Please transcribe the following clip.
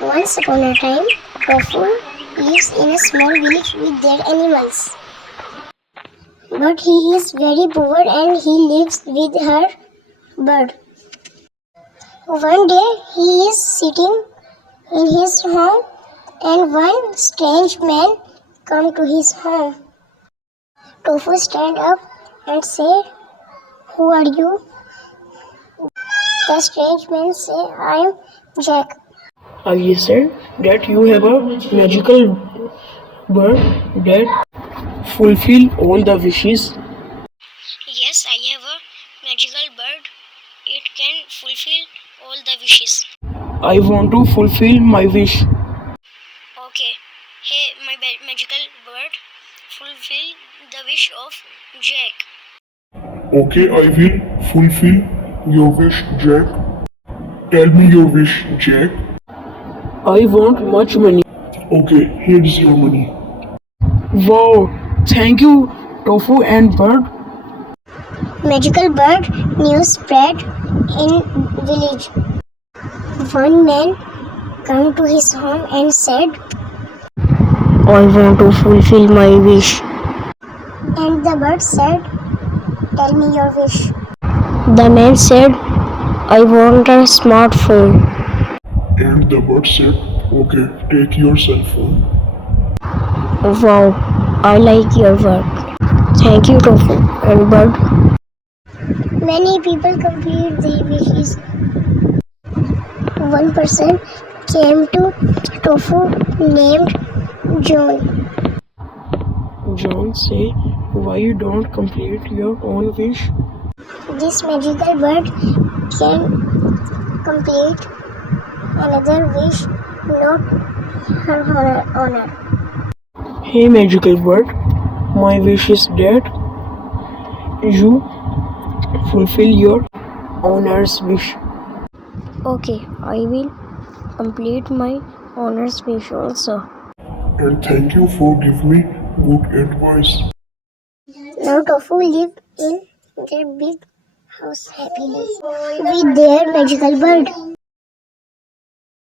Once upon a time, Tofu lives in a small village with their animals. But he is very poor and he lives with her bird. One day he is sitting in his home and one strange man come to his home. Tofu stand up and say, "Who are you?" The strange man say, "I am Jack." I listen that you have a magical bird that fulfill all the wishes. Yes, I have a magical bird. It can fulfill all the wishes. I want to fulfill my wish. Okay. Hey, my magical bird, fulfill the wish of Jack. Okay, I will fulfill your wish, Jack. Tell me your wish, Jack. I want much money. Okay, here's your money. Wow, thank you, Tofu and bird. Magical bird news spread in village. One man came to his home and said, I want to fulfill my wish. and the bird said, "Tell me your wish." The man said, I want a smartphone. And the bird said, okay, take your cell phone. Wow, I like your work. Thank you, Tofu and bird. Many people complete their wishes. One person came to Tofu named John. John say, why you don't complete your own wish? This magical bird can complete another wish, not her honor. Hey magical bird, my wish is that you fulfill your owner's wish. Okay, I will complete my owner's wish also. And thank you for giving me good advice. Now Tofu lived in their big house happily with their magical bird.